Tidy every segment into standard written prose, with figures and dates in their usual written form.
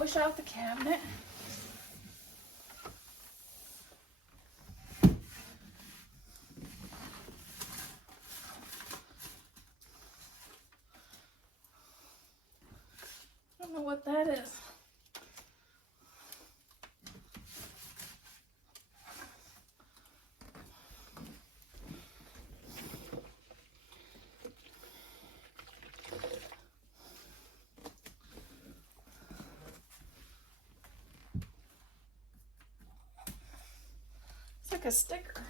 wash out the cabinet. I don't know what that is. It's like a sticker.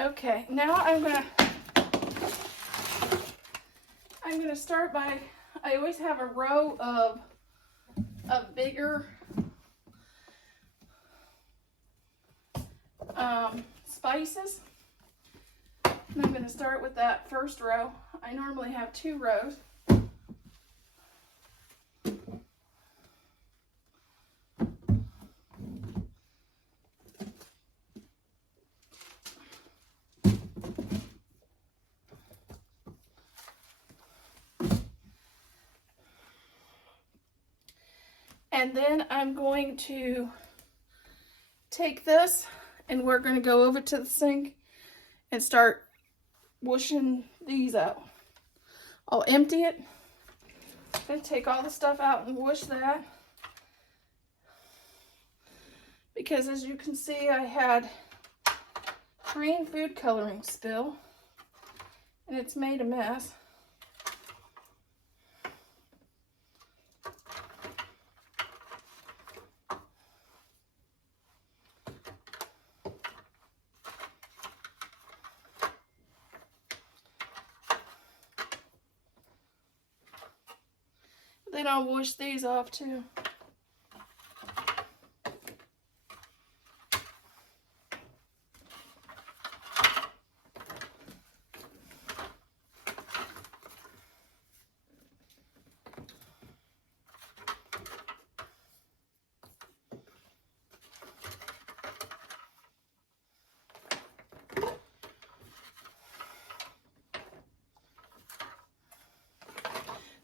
Okay, now I'm gonna start by, I always have a row of bigger spices. And I'm gonna start with that first row. I normally have 2 rows. And then I'm going to take this and we're going to go over to the sink and start washing these out. I'll empty it. I'm going to take all the stuff out and wash that. Because as you can see, I had green food coloring spill and it's made a mess. Then I'll wash these off too.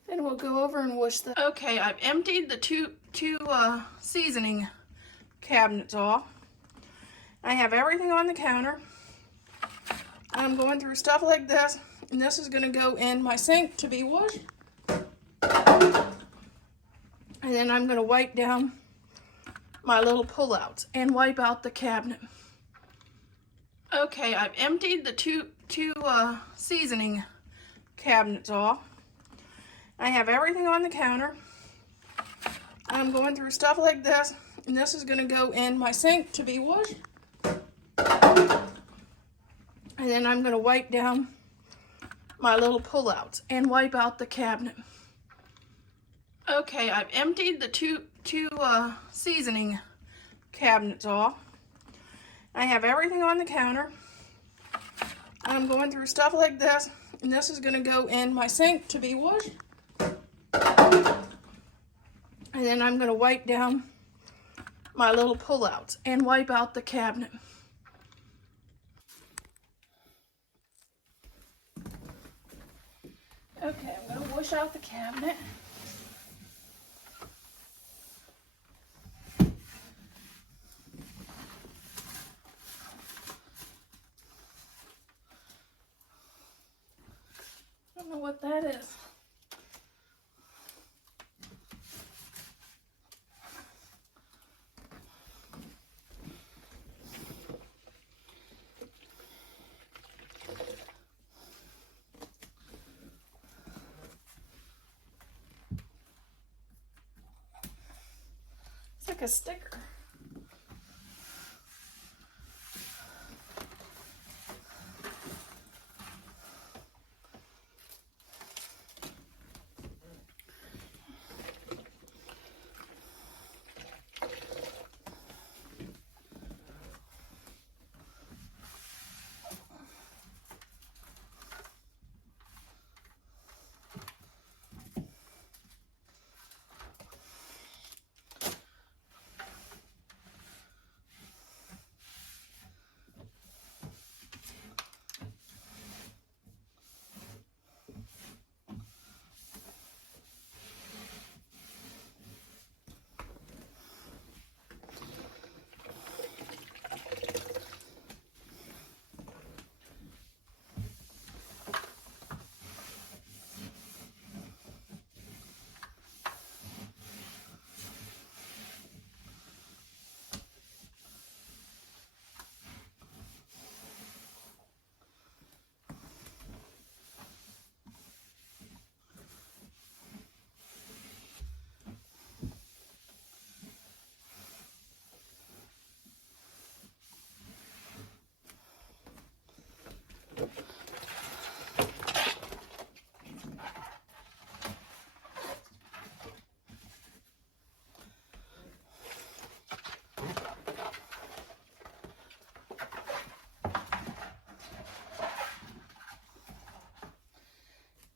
Then we'll go over and wash the... Okay, I've emptied the two seasoning cabinets off. I have everything on the counter. I'm going through stuff like this, and this is going to go in my sink to be washed. And then I'm going to wipe down my little pullouts and wipe out the cabinet. Okay, I've emptied the two seasoning cabinets off. I have everything on the counter. I'm going through stuff like this, and this is going to go in my sink to be washed. And then I'm going to wipe down my little pullouts and wipe out the cabinet. Okay, I've emptied the two seasoning cabinets off. I have everything on the counter. I'm I'm going through stuff like this, and this is going to go in my sink to be washed. And then I'm going to wipe down my little pullouts and wipe out the cabinet. Okay, I'm going to wash out the cabinet. I don't know what that is. It's like a sticker.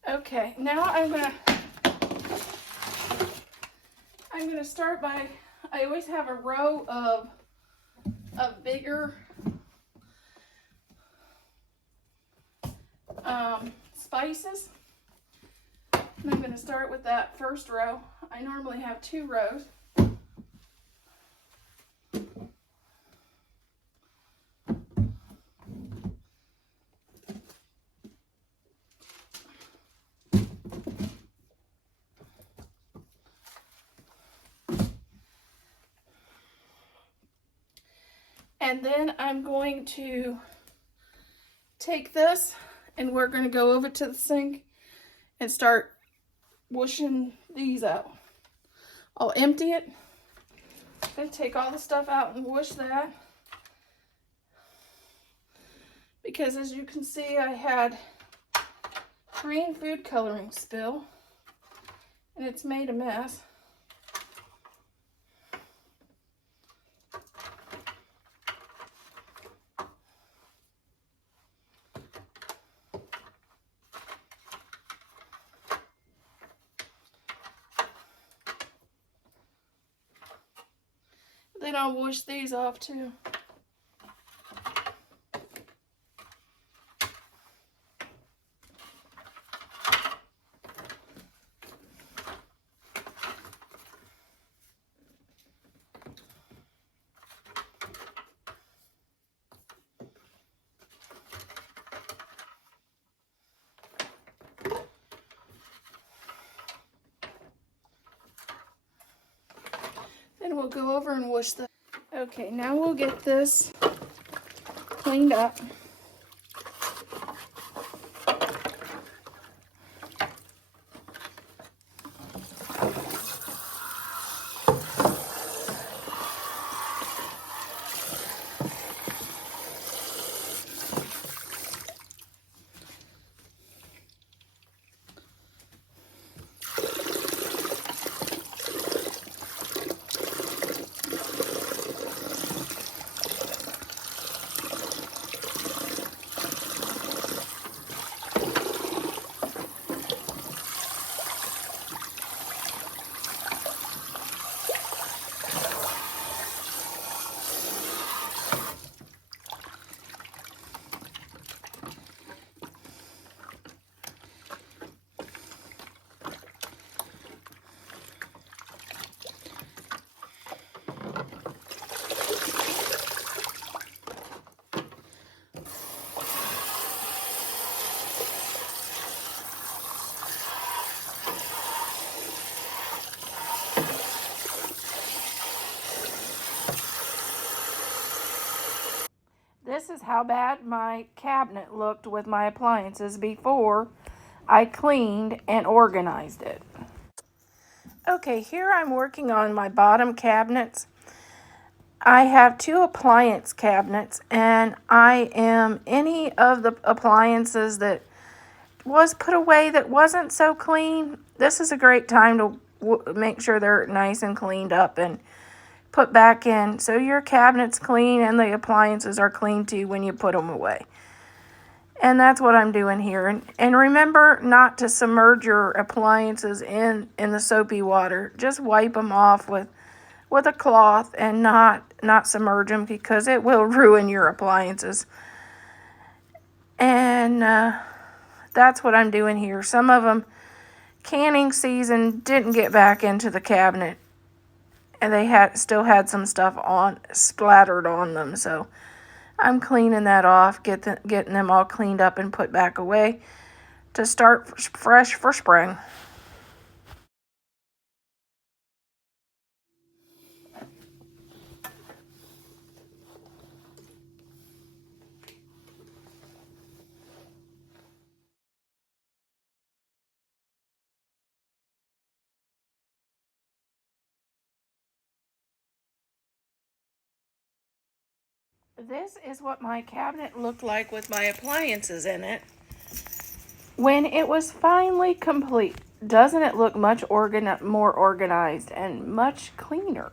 Okay, now I'm gonna start by, I always have a row of bigger spices. And I'm gonna start with that first row. I normally have 2 rows. And then I'm going to take this and we're going to go over to the sink and start washing these out. I'll empty it. I'm going to take all the stuff out and wash that. Because as you can see, I had green food coloring spill and it's made a mess. Then I'll wash these off too. Then we'll go over and wash the... Okay, now we'll get this cleaned up. is how bad my cabinet looked with my appliances before I cleaned and organized it. Okay, here I'm working on my bottom cabinets. I have 2 appliance cabinets, and I am any of the appliances that was put away that wasn't so clean. This is a great time to make sure they're nice and cleaned up and put back in, so your cabinet's clean and the appliances are clean too when you put them away. And that's what I'm doing here. And remember not to submerge your appliances in the soapy water. Just wipe them off with a cloth and not submerge them, because it will ruin your appliances. And that's what I'm doing here. Some of them, canning season, didn't get back into the cabinet, and they still had some stuff splattered on them. So I'm cleaning that off, getting them all cleaned up and put back away to start fresh for spring. This is what my cabinet looked like with my appliances in it when it was finally complete. Doesn't it look much more organized and much cleaner?